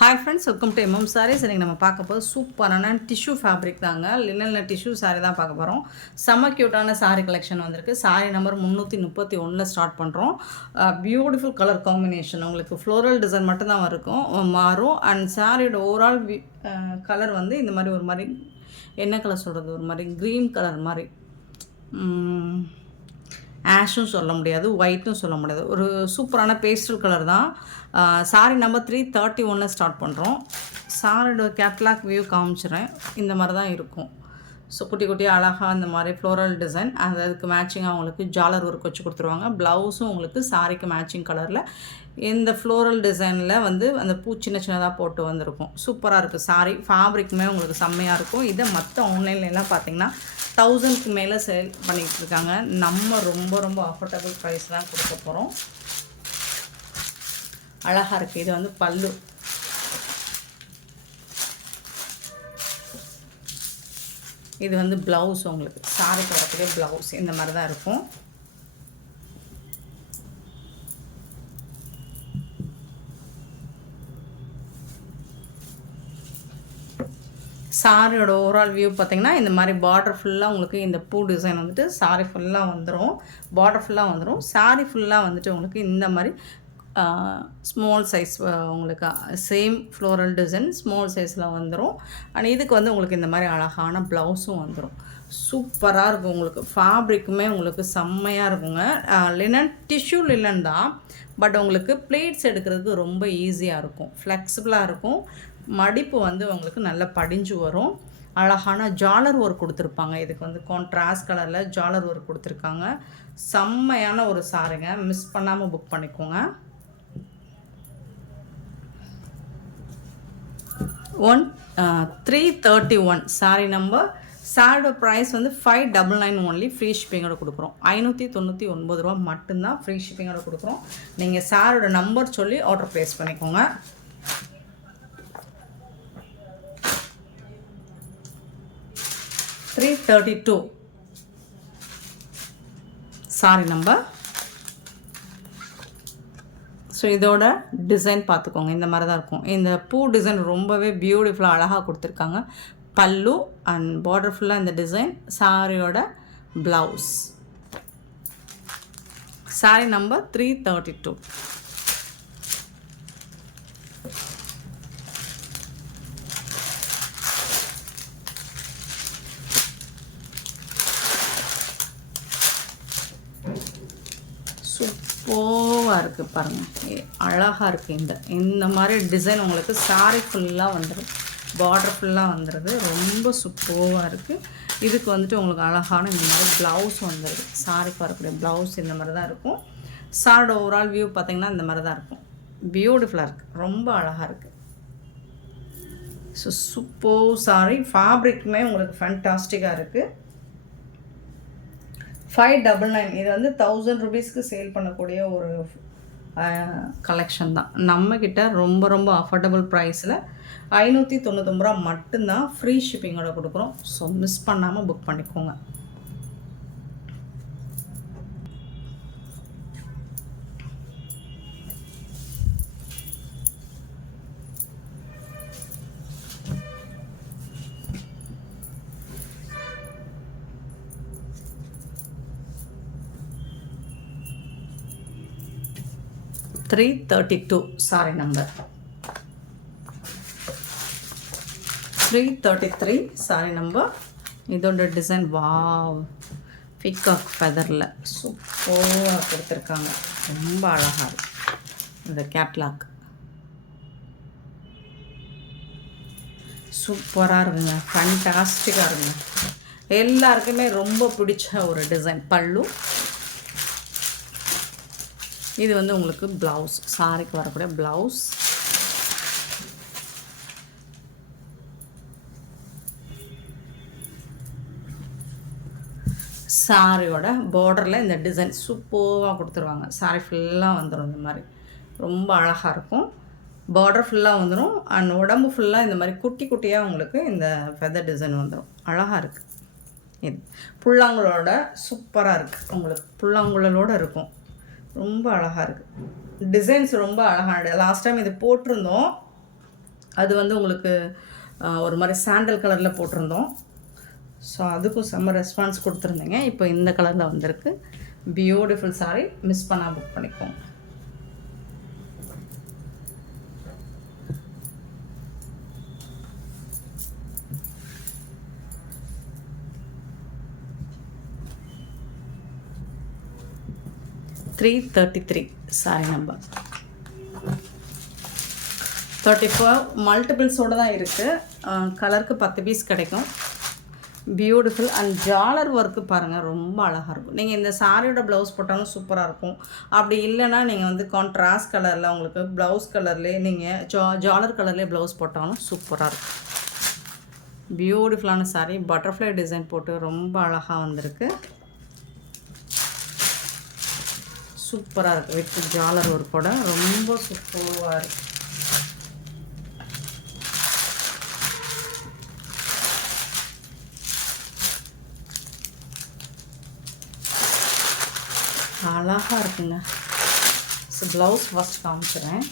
Hi friends, welcome to MM sarees. இன்றைக்கி நம்ம பார்க்க போது சூப்பரான டிஷ்யூ ஃபேப்ரிக் தாங்க. லினனில் டிஷ்யூ சாரீ தான் பார்க்க போகிறோம். செம்ம க்யூட்டான சாரீ கலெக்ஷன் வந்திருக்கு. சாரீ நம்பர் 331 ஸ்டார்ட் பண்ணுறோம். பியூட்டிஃபுல் கலர் காம்பினேஷன், உங்களுக்கு ஃப்ளோரல் டிசைன் மட்டும்தான் மாறும். அண்ட் சாரியோட ஓவரால் கலர் வந்து இந்த மாதிரி ஒரு மாதிரி என்ன கலர் சொல்கிறது, ஒரு மாதிரி க்ரீன் கலர் மாதிரி, ஆஷும் சொல்ல முடியாது, ஒயிட்டும் சொல்ல முடியாது, ஒரு சூப்பரான பேஸ்டல் கலர் தான். சாரி நம்பர் 331 ஸ்டார்ட் பண்ணுறோம். சாரியோட கேட்லாக் வியூ காமிச்சிடுறேன். இந்த மாதிரி தான் இருக்கும். ஸோ குட்டி குட்டியாக அழகாக இந்த மாதிரி ஃப்ளோரல் டிசைன், அதுக்கு மேட்சிங்காக உங்களுக்கு ஜாலர் ஒர்க் வச்சு கொடுத்துருவாங்க. ப்ளவுஸும் உங்களுக்கு சாரிக்கு மேட்சிங் கலரில் இந்த ஃப்ளோரல் டிசைனில் வந்து அந்த பூ சின்ன சின்னதாக போட்டு வந்திருக்கும். சூப்பராக இருக்குது. சாரி ஃபேப்ரிக்குமே உங்களுக்கு செம்மையாக இருக்கும். இதை மற்ற ஆன்லைன்லாம் பார்த்தீங்கன்னா 1000க்கு மேலே சேல் பண்ணிக்கிட்டு இருக்காங்க. நம்ம ரொம்ப ரொம்ப அஃபோர்டபுள் ப்ரைஸ் தான் கொடுக்க போகிறோம். அழகாக இருக்குது. இது வந்து பல்லு. இது வந்து ப்ளவுஸ். உங்களுக்கு சாரிக்கு வரக்கூடிய ப்ளவுஸ் இந்த மாதிரி தான் இருக்கும். சாரியோட ஓவரால் வியூ பார்த்திங்கன்னா இந்த மாதிரி பார்டர் ஃபுல்லாக உங்களுக்கு இந்த பூ டிசைன் வந்துட்டு சாரி ஃபுல்லாக வந்துடும். பார்டர் ஃபுல்லாக வந்துடும். சாரி ஃபுல்லாக வந்துட்டு உங்களுக்கு இந்த மாதிரி ஸ்மால் சைஸ், உங்களுக்கு சேம் ஃப்ளோரல் டிசைன் ஸ்மால் சைஸில் வந்துடும். அண்ட் இதுக்கு வந்து உங்களுக்கு இந்த மாதிரி அழகான ப்ளவுஸும் வந்துடும். சூப்பராக இருக்கும். உங்களுக்கு ஃபேப்ரிக்குமே உங்களுக்கு செம்மையாக இருக்குங்க. லினன் டிஷ்யூ லினன் தான், பட் உங்களுக்கு பிளேட்ஸ் எடுக்கிறதுக்கு ரொம்ப ஈஸியாக இருக்கும், ஃப்ளெக்சிபிளாக இருக்கும். மடிப்பு வந்து உங்களுக்கு நல்லா படிஞ்சு வரும். அழகான ஜாலர் ஒர்க் கொடுத்துருப்பாங்க. இதுக்கு வந்து கான்ட்ராஸ்ட் கலரில் ஜாலர் ஒர்க் கொடுத்துருக்காங்க. செம்மையான ஒரு சாரிங்க, மிஸ் பண்ணாமல் புக் பண்ணிக்கோங்க. 331 சாரி நம்பர். சாரியோட ப்ரைஸ் வந்து 599 ஒன்லி. ஃப்ரீ ஷிப்பிங்கோட கொடுக்குறோம். 599 ரூபா மட்டும்தான் ஃப்ரீ ஷிப்பிங்கோட கொடுக்குறோம். நீங்கள் சாரோட நம்பர் சொல்லி ஆர்டர் ப்ளேஸ் பண்ணிக்கோங்க. $332 சாரி நம்பர். ஸோ இதோட டிசைன் பார்த்துக்கோங்க. இந்த மாதிரி தான் இருக்கும். இந்த பூ டிசைன் ரொம்பவே பியூட்டிஃபுல்லாக அழகாக கொடுத்துருக்காங்க. பல்லு அண்ட் பார்டர் ஃபுல்லாக இந்த டிசைன். சாரியோட ப்ளவுஸ். Sorry number 332. சூப்பராக இருக்குது பாருங்கள், அழகாக இருக்குது. இந்த மாதிரி டிசைன் உங்களுக்கு சாரி ஃபுல்லாக வந்துடும், பார்டர் ஃபுல்லாக வந்துடுது. ரொம்ப சூப்பராக இருக்குது. இதுக்கு வந்துட்டு உங்களுக்கு அழகான இந்த மாதிரி ப்ளவுஸ் வந்துடுது. சாரிக்கு வரக்கூடிய ப்ளவுஸ் இந்த மாதிரி தான் இருக்கும். சாரோட ஓவரால் வியூ பார்த்திங்கன்னா இந்த மாதிரி தான் இருக்கும். பியூட்டிஃபுல்லாக இருக்குது, ரொம்ப அழகாக இருக்குது. So super sorry. ஃபேப்ரிக்குமே உங்களுக்கு ஃபேண்டாஸ்டிக்காக இருக்குது. 599. இது வந்து 1000 ருபீஸ்க்கு சேல் பண்ணக்கூடிய ஒரு கலெக்ஷன் தான். நம்மக்கிட்ட ரொம்ப ரொம்ப அஃபோர்டபுள் ப்ரைஸில் 599 ரூபா மட்டும்தான் ஃப்ரீ ஷிப்பிங்கோட கொடுக்குறோம். ஸோ மிஸ் பண்ணாமல் புக் பண்ணிக்கோங்க. $332 சாரி நம்பர். 333 sorry number. இதோட டிசைன் வாவ், பிகாக் ஃபெதரில் சூப்பராக கொடுத்துருக்காங்க. ரொம்ப அழகாக இருக்குது இந்த கேட்லாக். சூப்பராக இருக்குங்க, ஃபேண்டாஸ்டிக்காக இருக்குங்க. எல்லாருக்குமே ரொம்ப பிடிச்ச ஒரு டிசைன். பல்லு. இது வந்து உங்களுக்கு ப்ளவுஸ், சாரிக்கு வரக்கூடிய ப்ளவுஸ். சாரியோட பார்டரில் இந்த டிசைன் சூப்பராக கொடுத்துருவாங்க. சாரி ஃபுல்லாக வந்துடும் இந்த மாதிரி, ரொம்ப அழகாக இருக்கும். பார்டர் ஃபுல்லாக வந்துடும். அண்ட் உடம்பு ஃபுல்லாக இந்த மாதிரி குட்டி குட்டியாக உங்களுக்கு இந்த ஃபெதர் டிசைன் வந்துடும். அழகாக இருக்குது. இது புல்லாங்குழலோட சூப்பராக இருக்குது. உங்களுக்கு புல்லாங்குழலோடு இருக்கும். ரொம்ப அழகாக இருக்குது. டிசைன்ஸ் ரொம்ப அழகான. லாஸ்ட் டைம் இது போட்டிருந்தோம், அது வந்து உங்களுக்கு ஒரு மாதிரி சாண்டல் கலரில் போட்டிருந்தோம். ஸோ அதுக்கும் செம்ம ரெஸ்பான்ஸ் கொடுத்துருந்தீங்க. இப்போ இந்த கலரில் வந்திருக்கு. பியூட்டிஃபுல் சாரீ, மிஸ் பண்ணால் புக் பண்ணிக்கோங்க. $333 சாரி நம்பர். 34 மல்டிபிள்ஸோடு தான் இருக்குது. கலருக்கு 10 பீஸ் கிடைக்கும். பியூட்டிஃபுல் அண்ட் ஜாலர் ஒர்க்கு பாருங்கள், ரொம்ப அழகாக இருக்கும். நீங்கள் இந்த சாரியோட ப்ளவுஸ் போட்டாலும் சூப்பராக இருக்கும். அப்படி இல்லைன்னா நீங்கள் வந்து கான்ட்ராஸ்ட் கலரில் உங்களுக்கு ப்ளவுஸ் கலர்லேயே நீங்கள் ஜாலர் கலர்லேயே ப்ளவுஸ் போட்டாலும் சூப்பராக இருக்கும். பியூட்டிஃபுல்லான சாரீ, பட்டர்ஃப்ளை டிசைன் போட்டு ரொம்ப அழகாக வந்திருக்கு. சூப்பராக இருக்குது. வித் ஜாலர் ஒர்க்கோட ரொம்ப சூப்பராக இருக்குது. அழகாக இருக்குங்க. ஸோ ப்ளவுஸ் ஃபஸ்ட் காமிச்சிடுறேன்.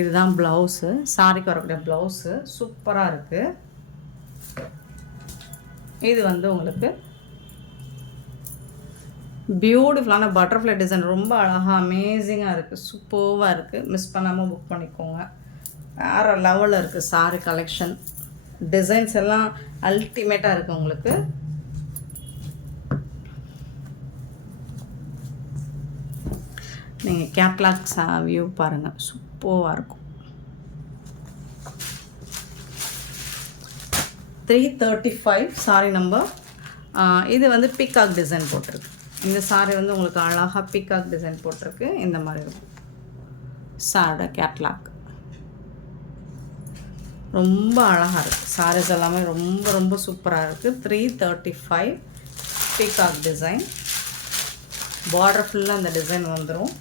இதுதான் ப்ளவுஸு, சாரிக்கு வரக்கூடிய ப்ளவுஸு சூப்பராக இருக்குது. இது வந்து உங்களுக்கு பியூட்டிஃபுல்லான பட்டர்ஃப்ளை டிசைன், ரொம்ப அழகாக அமேசிங்காக இருக்குது, சூப்பராக இருக்குது. மிஸ் பண்ணாமல் புக் பண்ணிக்கோங்க. வேறு லெவலில் இருக்குது சாரி கலெக்ஷன். டிசைன்ஸ் எல்லாம் அல்டிமேட்டாக இருக்குது உங்களுக்கு. நீங்கள் கேட்லாக்ஸ் வியூ பாருங்கள், சூப்பராக இருக்கும். 335 சாரி நம்பர். இது வந்து பீகாக் டிசைன் போட்டிருக்கு. இந்த சாரி வந்து உங்களுக்கு அழகாக பீகாக் டிசைன் போட்டிருக்கு. இந்த மாதிரி இருக்கும் சாரோட கேட்லாக். ரொம்ப அழகாக இருக்குது. சாரீஸ் எல்லாமே ரொம்ப ரொம்ப சூப்பராக இருக்குது. 335 பீகாக் டிசைன். பார்டர் ஃபுல்லாக அந்த டிசைன் வந்துடும்.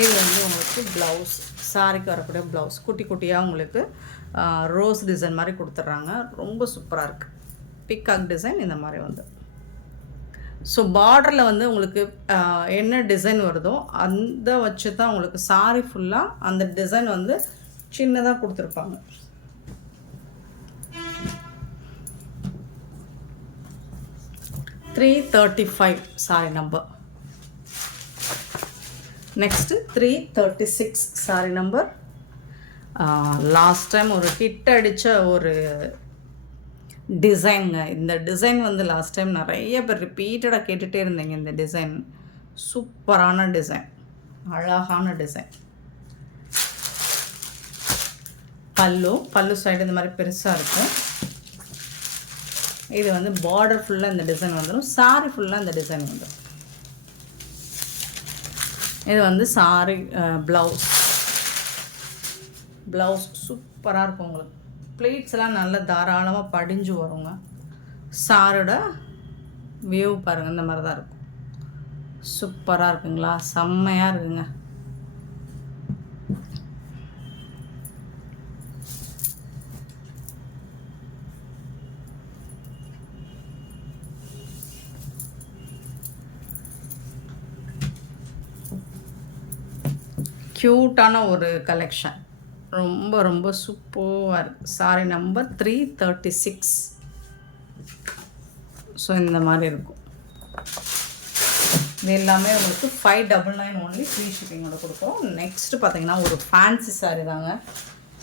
இது வந்து உங்களுக்கு ப்ளவுஸ், சாரிக்கு வரக்கூடிய ப்ளவுஸ் குட்டி குட்டியாக உங்களுக்கு ரோஸ் டிசைன் மாதிரி கொடுத்துட்றாங்க. ரொம்ப சூப்பராக இருக்குது. பிக்காக் டிசைன் இந்த மாதிரி வந்து. ஸோ பார்டரில் வந்து உங்களுக்கு என்ன டிசைன் வருதோ அந்த வச்சு தான் உங்களுக்கு சாரி ஃபுல்லாக அந்த டிசைன் வந்து சின்னதாக கொடுத்துருப்பாங்க. $335 sorry number. Next 336 sorry number. Last time ஒரு ஹிட் அடித்த ஒரு டிசைனுங்க. இந்த டிசைன் வந்து லாஸ்ட் டைம் நிறைய பேர் ரிப்பீட்டடாக கேட்டுகிட்டே இருந்தீங்க. இந்த டிசைன் சூப்பரான டிசைன், அழகான டிசைன். பல்லு சைடு இந்த மாதிரி பெருசாக இருக்கும். இது வந்து பார்டர் ஃபுல்லாக இந்த டிசைன் வந்துடும். சாரி ஃபுல்லாக இந்த டிசைன் வந்துடும். இது வந்து சாரி ப்ளவுஸ் சூப்பராக இருக்கும் உங்களுக்கு. ப்ளீட்ஸ் எல்லாம் நல்லா தாராளமாக படிஞ்சு வருங்க. சாரோட வியூ பாருங்கள், இந்த மாதிரி தான் இருக்கும். சூப்பராக இருக்குங்களா, செம்மையாக இருக்குங்க. க்யூட்டான ஒரு கலெக்ஷன், ரொம்ப ரொம்ப சூப்பராக இருக்குது. Sorry number 336. ஸோ இந்த மாதிரி இருக்கும். இது எல்லாமே உங்களுக்கு 599 ஒன்லி, ஃப்ரீ ஷிப்பிங்கோட கொடுக்குறோம். நெக்ஸ்ட்டு பார்த்தீங்கன்னா ஒரு ஃபேன்சி சாரி தாங்க.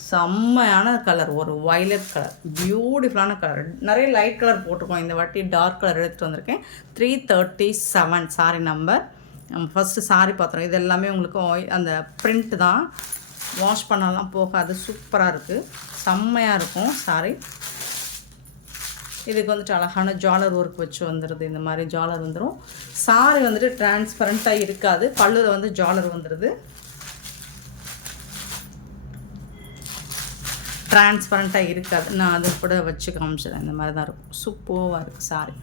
செம்மையான கலர், ஒரு வயலட் கலர், பியூட்டிஃபுல்லான கலர். நிறைய லைட் கலர் போட்டிருக்கோம், இந்த வாட்டி டார்க் கலர் எடுத்துகிட்டு வந்திருக்கேன். 337 சாரி நம்பர். நம்ம ஃபஸ்ட்டு சாரி பார்த்துறோம். இது எல்லாமே உங்களுக்கு அந்த பிரிண்ட் தான், வாஷ் பண்ணலாம் போகாது. சூப்பராக இருக்குது, செம்மையாக இருக்கும் சாரி. இதுக்கு வந்துட்டு அழகான ஜாலர் ஒர்க் வச்சு வந்துடுது. இந்த மாதிரி ஜாலர் வந்துடும். சாரி வந்துட்டு டிரான்ஸ்பரண்ட்டாக இருக்காது. பல்லுல வந்து ஜாலர் வந்துடுது. டிரான்ஸ்பரண்ட்டாக இருக்காது. நான் அது கூட வச்சு காமிச்சிடறேன். இந்த மாதிரி தான் இருக்கும். சூப்பராக இருக்குது sorry.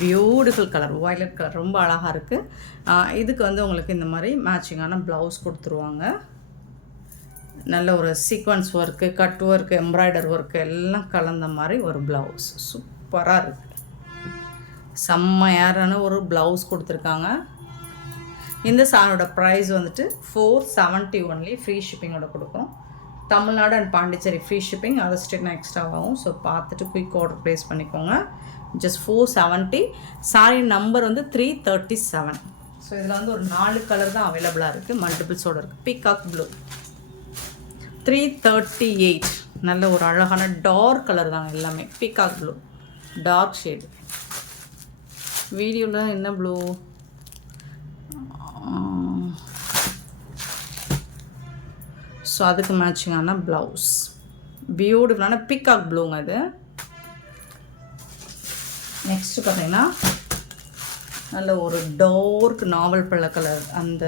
Beautiful colour, violet colour, ரொம்ப அழகாக இருக்குது. இதுக்கு வந்து உங்களுக்கு இந்த மாதிரி மேட்சிங்கான ப்ளவுஸ் கொடுத்துருவாங்க. நல்ல ஒரு sequence work, cut work, embroider work எல்லாம் கலந்த மாதிரி ஒரு ப்ளவுஸ். சூப்பராக இருக்குது. செம்மையான ஒரு ப்ளவுஸ் கொடுத்துருக்காங்க. இந்த சாரியோட ப்ரைஸ் வந்துட்டு 470 ஒன்லி, ஃப்ரீ ஷிப்பிங்கோட கொடுக்குறோம். Tamil Nadu and Pondicherry free shipping, other ஸ்டேட்னா எக்ஸ்ட்ரா ஆகும். ஸோ பார்த்துட்டு குயிக் ஆர்டர் ப்ளேஸ் பண்ணிக்கோங்க. ஜஸ்ட் 470. சாரி நம்பர் வந்து 337. ஸோ இதில் வந்து ஒரு 4 கலர் தான் அவைலபிளாக இருக்குது, மல்டிபிள்ஸோடு இருக்குது. Peacock blue 338. நல்ல ஒரு அழகான டார்க் கலர் தாங்க எல்லாமே. Peacock blue dark shade. வீடியோவில் என்ன ப்ளூ? ஸோ அதுக்கு மேட்சிங்கான ப்ளவுஸ். பியூட்டிஃபுல்லான பீகாக் ப்ளூங்க இது. நெக்ஸ்ட்டு பார்த்தீங்கன்னா நல்ல ஒரு டார்க் நாவல் பழ கலர், அந்த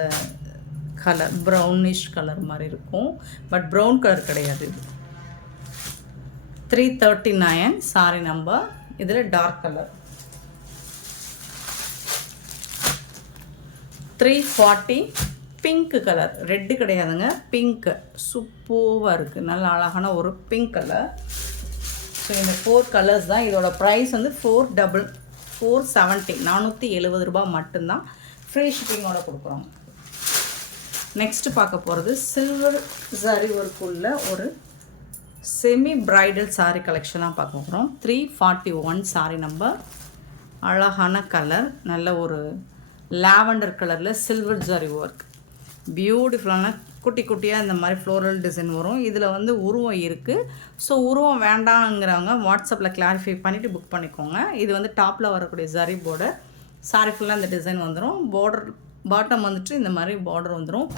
கலர் ப்ரௌனிஷ் கலர் மாதிரி இருக்கும், பட் ப்ரௌன் கலர் கிடையாது இது. 339 சாரி நம்பர். இதில் dark colour 340 pink colour. Red கிடையாதுங்க, பிங்க்கு சூப்பராக இருக்குது, நல்ல அழகான ஒரு பிங்க் கலர். ஸோ இந்த 4 கலர்ஸ் தான். இதோட ப்ரைஸ் வந்து 470 470 ரூபா மட்டும்தான், ஃப்ரீ ஷிப்பிங்கோட கொடுக்குறோம். நெக்ஸ்ட்டு பார்க்க போகிறது சில்வர் சரி ஒர்க்குள்ள ஒரு செமி பிரைடல் சாரீ கலெக்ஷனாக பார்க்க போகிறோம். 341 சாரீ நம்பர். அழகான கலர், நல்ல ஒரு லாவெண்டர் கலரில் சில்வர் ஜரி ஒர்க். பியூட்டிஃபுல்லான குட்டி குட்டியாக இந்த மாதிரி ஃப்ளோரல் டிசைன் வரும். இதில் வந்து உருவம் இருக்குது. ஸோ உருவம் வேண்டாங்கிறவங்க வாட்ஸ்அப்பில் கிளாரிஃபை பண்ணிவிட்டு புக் பண்ணிக்கோங்க. இது வந்து டாப்பில் வரக்கூடிய ஜரி பார்டர். சாரி ஃபுல்லாக இந்த டிசைன் வந்துடும். பார்டர் பாட்டம் வந்துட்டு இந்த மாதிரி பார்டர் வந்துடும்.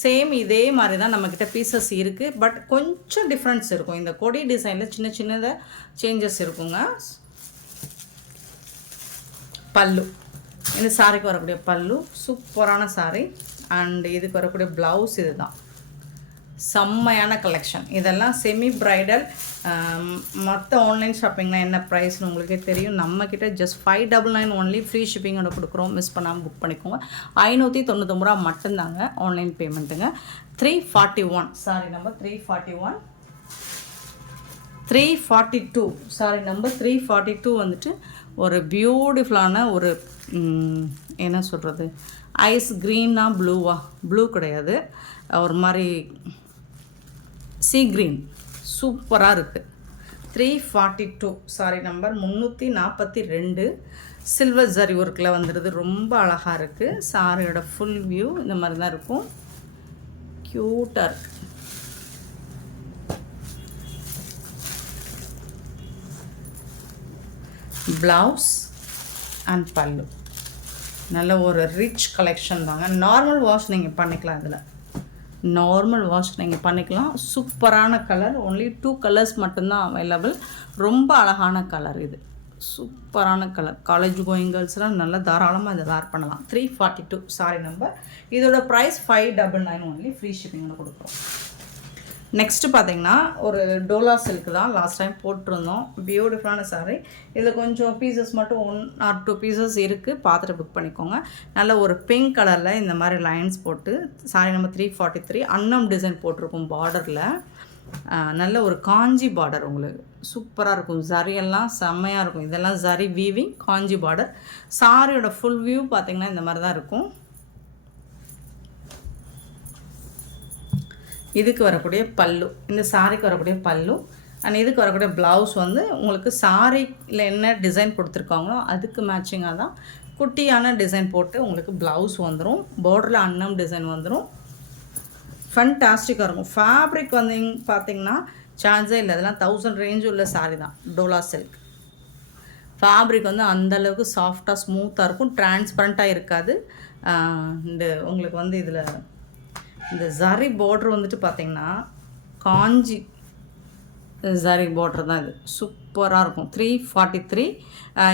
சேம் இதே மாதிரி தான் நம்மக்கிட்ட பீசஸ் இருக்குது, பட் கொஞ்சம் டிஃப்ரென்ஸ் இருக்கும். இந்த கொடி டிசைனில் சின்ன சின்னதாக சேஞ்சஸ் இருக்குங்க. பல்லு, இந்த சாரிக்கு வரக்கூடிய பல்லு சூப்பரான சாரி. அண்ட் இதுக்கு வரக்கூடிய ப்ளவுஸ் இது தான். செம்மையான கலெக்ஷன். இதெல்லாம் செமி பிரைடல். மற்ற ஆன்லைன் ஷாப்பிங்லாம் என்ன ப்ரைஸ்னு உங்களுக்கே தெரியும். நம்மக்கிட்ட ஜஸ்ட் 599 ஒன்லி, ஃப்ரீ ஷிப்பிங்கோட கொடுக்குறோம். மிஸ் பண்ணாமல் புக் பண்ணிக்கோங்க. 599 ரூபா மட்டும்தாங்க ஆன்லைன் பேமெண்ட்டுங்க. 341 சாரி நம்பர் 341. 342 சாரி நம்பர் 342 வந்துட்டு ஒரு பியூட்டிஃபுல்லான ஒரு என்ன சொல்கிறது, ஐஸ் க்ரீனா ப்ளூவா? ப்ளூ கிடையாது, ஒரு மாதிரி சீ க்ரீன் சூப்பராக இருக்குது. 342 சாரி நம்பர் 342. சில்வர் ஜரி ஒர்க்கில் வந்துடுது, ரொம்ப அழகாக இருக்குது. சாரியோட ஃபுல் வியூ இந்த மாதிரி தான் இருக்கும், க்யூட்டாக இருக்குது. ப்ளவுஸ் அண்ட் பல்லு நல்ல ஒரு ரிச் கலெக்ஷன் தாங்க. நார்மல் வாஷ் நீங்கள் பண்ணிக்கலாம். இதில் நார்மல் வாஷ் நீங்கள் பண்ணிக்கலாம். சூப்பரான கலர். ஒன்லி 2 கலர்ஸ் மட்டும்தான் அவைலபிள். ரொம்ப அழகான கலர் இது, சூப்பரான கலர். காலேஜ் கோயிங் கேர்ள்ஸ்லாம் நல்லா தாராளமாக இதை வேர் பண்ணலாம். 342 சாரி நம்பர். இதோட ப்ரைஸ் 599 ஒன்லி, ஃப்ரீ ஷிப்பிங்கோட கொடுக்குறோம். நெக்ஸ்ட்டு பார்த்தீங்கன்னா ஒரு டோலா சில்க் தான், லாஸ்ட் டைம் போட்டிருந்தோம். பியூட்டிஃபுல்லான சாரீ. இதில் கொஞ்சம் பீசஸ் மட்டும் 1 or 2 பீசஸ் இருக்குது, பார்த்துட்டு புக் பண்ணிக்கோங்க. நல்ல ஒரு பிங்க் கலரில் இந்த மாதிரி லைன்ஸ் போட்டு சாரீ நம்பர் 343. அன்னம் டிசைன் போட்டிருக்கும் பார்டரில். நல்ல ஒரு காஞ்சி பார்டர் உங்களுக்கு சூப்பராக இருக்கும். ஜரியெல்லாம் செம்மையாக இருக்கும். இதெல்லாம் ஜரி வீவிங் காஞ்சி பார்டர். சாரியோட ஃபுல் வியூ பார்த்திங்கன்னா இந்த மாதிரி தான் இருக்கும். இதுக்கு வரக்கூடிய பல்லு, இந்த சாரிக்கு வரக்கூடிய பல்லு. அண்ட் இதுக்கு வரக்கூடிய ப்ளவுஸ் வந்து உங்களுக்கு சாரியில் என்ன டிசைன் கொடுத்துருக்காங்களோ அதுக்கு மேட்சிங்காக தான் குட்டியான டிசைன் போட்டு உங்களுக்கு ப்ளவுஸ் வந்துடும். பார்டரில் அன்னம் டிசைன் வந்துடும். ஃபண்டாஸ்டிக்காக இருக்கும். ஃபேப்ரிக் வந்து பார்த்திங்கன்னா சார்ஜே இல்லை. அதெல்லாம் 1000 ரேஞ்சு உள்ள சாரி தான் டோலா சில்க். ஃபேப்ரிக் வந்து அந்தளவுக்கு சாஃப்டாக ஸ்மூத்தாக இருக்கும், டிரான்ஸ்பரண்ட்டாக இருக்காது. இந்த உங்களுக்கு வந்து இதில் இந்த ஜரி பார்டர் வந்துட்டு பார்த்திங்கன்னா காஞ்சி ஜரி பார்டர் தான். இது சூப்பராக இருக்கும். 343.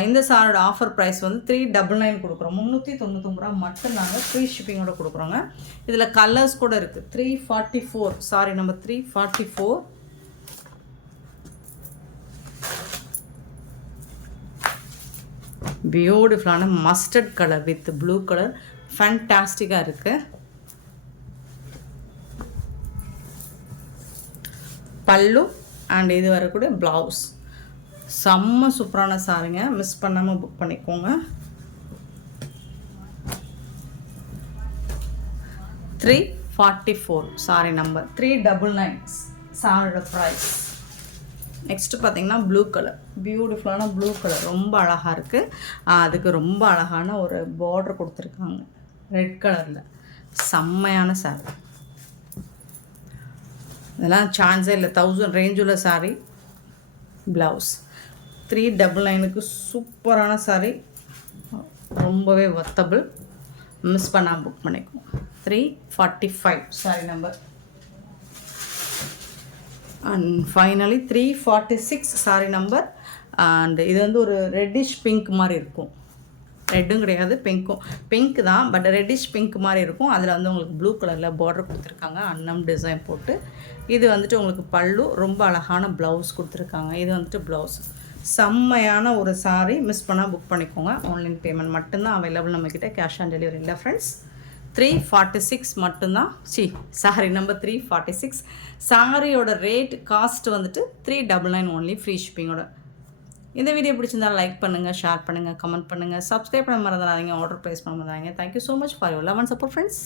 இந்த சாரோட ஆஃபர் ப்ரைஸ் வந்து 399 கொடுக்குறோம். 399 ரூபா மட்டும் நாங்கள் ஃப்ரீ ஷிப்பிங்கோட கொடுக்குறோங்க. இதில் கலர்ஸ் கூட இருக்குது. 344 சாரி நம்பர் 344. பியூட்டிஃபுல்லான mustard colour with blue colour, ஃபேண்டாஸ்டிக்காக இருக்குது. பல்லு அண்ட் இது வரக்கூடிய ப்ளவுஸ் செம்ம சூப்பரான சாரிங்க. மிஸ் பண்ணாமல் புக் பண்ணிக்கோங்க. 344 சாரி நம்பர் 399 சாரியோட ப்ரைஸ். நெக்ஸ்ட்டு பார்த்தீங்கன்னா ப்ளூ கலர், பியூட்டிஃபுல்லான ப்ளூ கலர், ரொம்ப அழகாக இருக்குது. அதுக்கு ரொம்ப அழகான ஒரு பார்டர் கொடுத்துருக்காங்க ரெட் கலரில். செம்மையான சாரி, இதெல்லாம் சான்ஸே இல்லை. 1000 ரேஞ்சுள்ள சாரி. ப்ளவுஸ் 399க்கு சூப்பரான சாரி, ரொம்பவே ஒர்த்தபிள். மிஸ் பண்ணாமல் புக் பண்ணிக்குவோம். 345 sorry number. And finally 346 sorry number. And இது வந்து ஒரு ரெட்டிஷ் பிங்க் மாதிரி இருக்கும். ரெட்டும் கிடையாது, பிங்க் தான், பட் ரெட்டிஷ் பிங்க் மாதிரி இருக்கும். அதில் வந்து உங்களுக்கு ப்ளூ கலரில் பார்டர் கொடுத்துருக்காங்க, அன்னம் டிசைன் போட்டு. இது வந்துட்டு உங்களுக்கு பல்லு, ரொம்ப அழகான ப்ளவுஸ் கொடுத்துருக்காங்க. இது வந்துட்டு ப்ளவுஸ். செம்மையான ஒரு சாரி. மிஸ் பண்ணால் புக் பண்ணிக்கோங்க. ஆன்லைன் பேமெண்ட் மட்டும்தான் அவைலபிள் நம்மக்கிட்ட, கேஷ் ஆன் டெலிவரி இல்லை ஃப்ரெண்ட்ஸ். 346 மட்டும்தான். Sorry number 346. சாரியோட ரேட் காஸ்ட் வந்துட்டு 399 ஒன்லி, ஃப்ரீ ஷிப்பிங்கோட. இந்த வீடியோ பிடிச்சிருந்தால் லைக் பண்ணுங்கள், ஷேர் பண்ணுங்கள், கமெண்ட் பண்ணுங்கள், சப்ஸ்கிரைப் பண்ண மறந்துடாதீங்க, ஆர்டர் ப்ளேஸ் பண்ண மறந்துடாதீங்க. Thank you so much for your love and support friends.